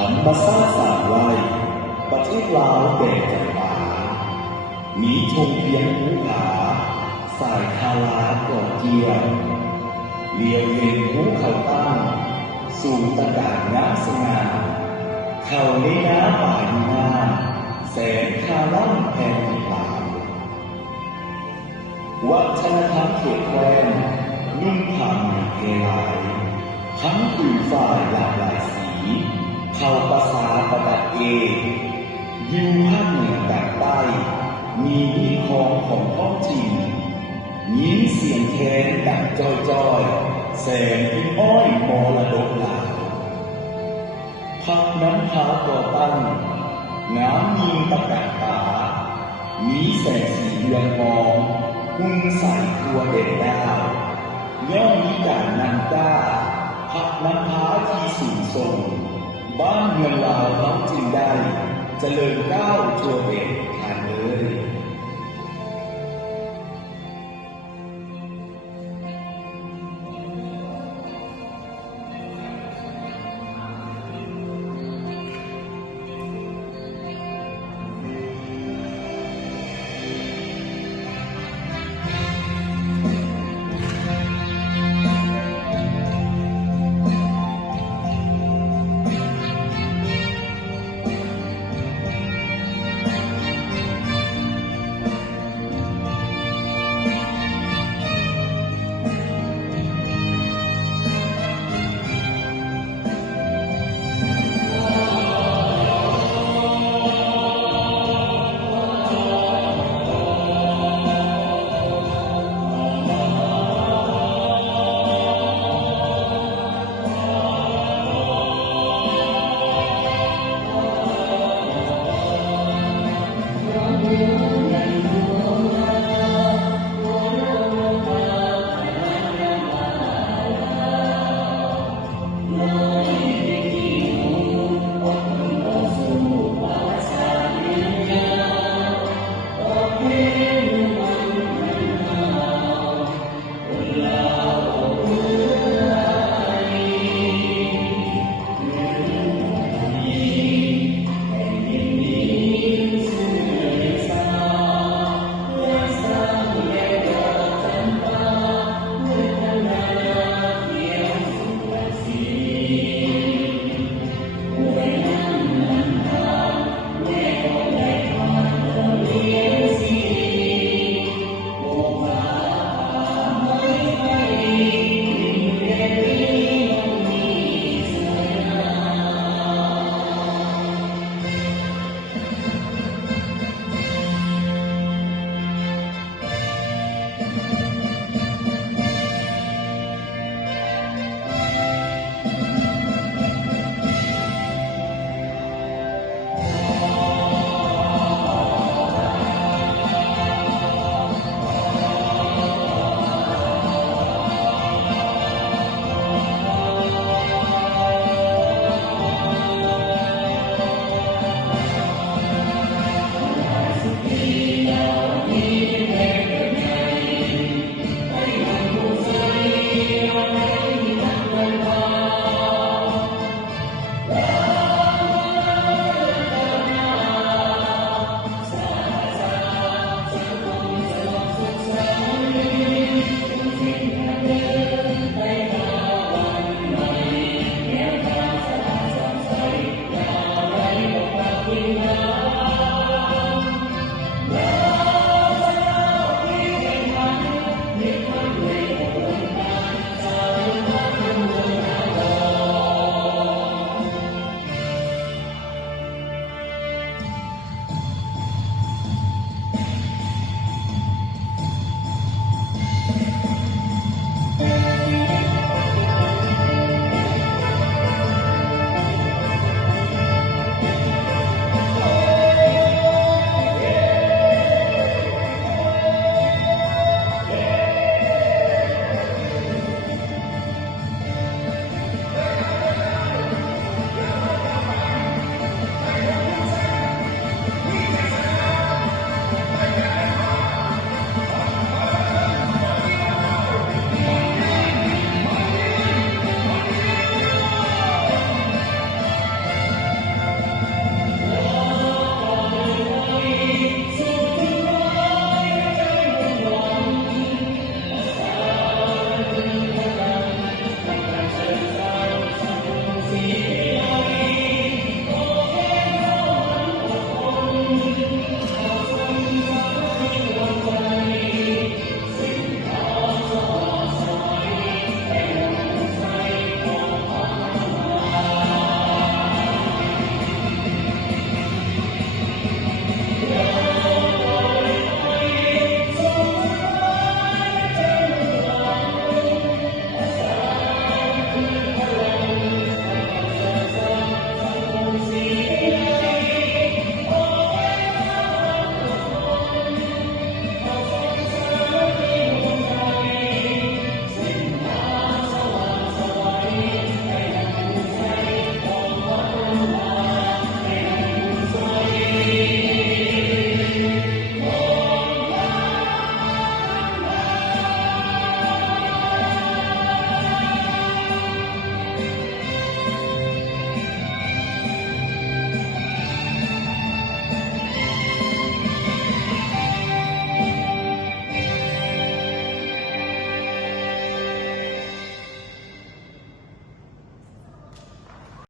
หันมาสร้างสรรค์ไว้ประเทศลาวแดนจันบามีธงเพียงภูผาสายคาลาก่อเกียร์เลียวเย็นภูเขาตั้งสู่ตะการน้ำสง่าเขาในน้ำป่าอยู่นานแสงคาล่ำแผ่นลาววัฒนธรรมเขตแคว้นนุ่งผ้าไหมเทลายทั้งผืนฝ่ายหลากหลายสีเผ่าภาษาประดับเอกอยู่ภาคเหนือแบบใต้มีนิคมของท้องถิ่นยิ้มเสียงแคนดังจอยแสงพิมอ้อยมรดกลาวพักน้ำพาก่อตั้งน้ำยิงตะการตามีแสงสีเรืองมองหุ้มใส่ตัวเด็ดดาวย่อมมีการนำก้าพักน้ำพาที่สูงส่งบ้านเมืองลาวเขาจึงได้เจริญก้าวทั่วเด็ดทางเลย